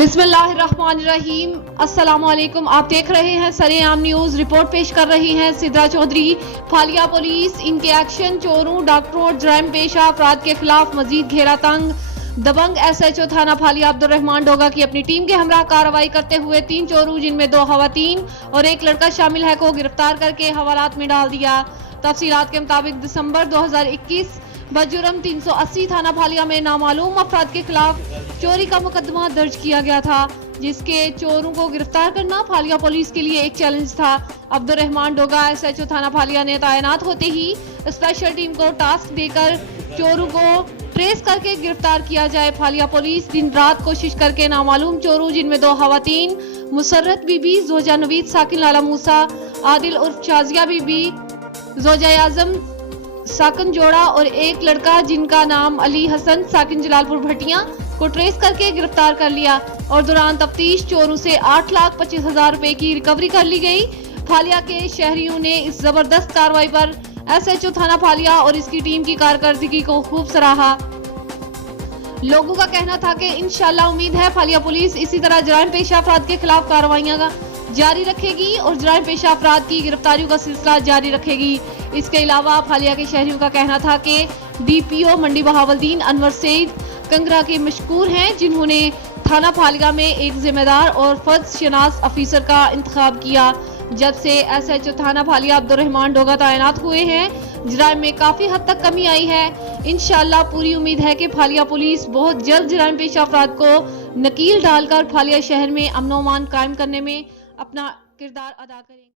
बिस्मिल्लाहिर्रहमानिर्रहीम। अस्सलामुअलैकुम। आप देख रहे हैं सरेआम न्यूज। रिपोर्ट पेश कर रही हैं सिद्रा चौधरी। फालिया पुलिस इनके एक्शन, चोरों, डॉक्टरों, जराइम पेशा अफराद के खिलाफ मजीद घेरा तंग। दबंग SHO थाना फालिया अब्दुर्रहमान डोगा की अपनी टीम के हमरा कार्रवाई करते हुए 3 चोरों जिनमें 2 खवातीन और 1 लड़का शामिल है को गिरफ्तार करके हवालात में डाल दिया। तफसीलात के मुताबिक दिसंबर 2021 बजुर्म 380 थाना फालिया में नामालूम अफराद के खिलाफ चोरी का मुकदमा दर्ज किया गया था, जिसके चोरों को गिरफ्तार करना फालिया पुलिस के लिए एक चैलेंज था। अब्दुर्रहमान डोगा SHO थाना फालिया ने तैनात होते ही स्पेशल टीम को टास्क देकर चोरों को ट्रेस करके गिरफ्तार किया जाए। फालिया पुलिस दिन रात कोशिश करके नामालूम चोरों जिनमें 2 खवातीन मुसर्रत बीबी, जोजा नवीद साकिन लाला मूसा, आदिल उर्फ शाजिया बीबी, जोजा आजम साकिन जोड़ा और 1 लड़का जिनका नाम अली हसन साकिन जलालपुर भटिया को ट्रेस करके गिरफ्तार कर लिया और दौरान तफ्तीश चोरों से 8,25,000 रुपए की रिकवरी कर ली गई। फालिया के शहरियों ने इस जबरदस्त कार्रवाई पर SHO थाना फालिया और इसकी टीम की कारकर्दगी को खूब सराहा। लोगों का कहना था कि इंशाल्लाह उम्मीद है फालिया पुलिस इसी तरह जराइम पेशा अफराद के खिलाफ कार्रवाइयां जारी रखेगी और जराइम पेशा अफराद की गिरफ्तारियों का सिलसिला जारी रखेगी। इसके अलावा फालिया के शहरियों का कहना था कि DPO मंडी बहावुद्दीन अनवर सईद कंगरा के मशकूर हैं, जिन्होंने थाना फालिया में एक जिम्मेदार और फर्ज शनास अफीसर का इंतखाब किया। जब से SHO थाना फालिया अब्दुर्रहमान डोगा तैनात हुए हैं, जराइम में काफी हद तक कमी आई है। इंशाल्लाह पूरी उम्मीद है कि फालिया पुलिस बहुत जल्द जराइम पेशा अफराद को नकील डालकर फालिया शहर में अमन-ओ-अमान कायम करने में अपना किरदार अदा करेंगे।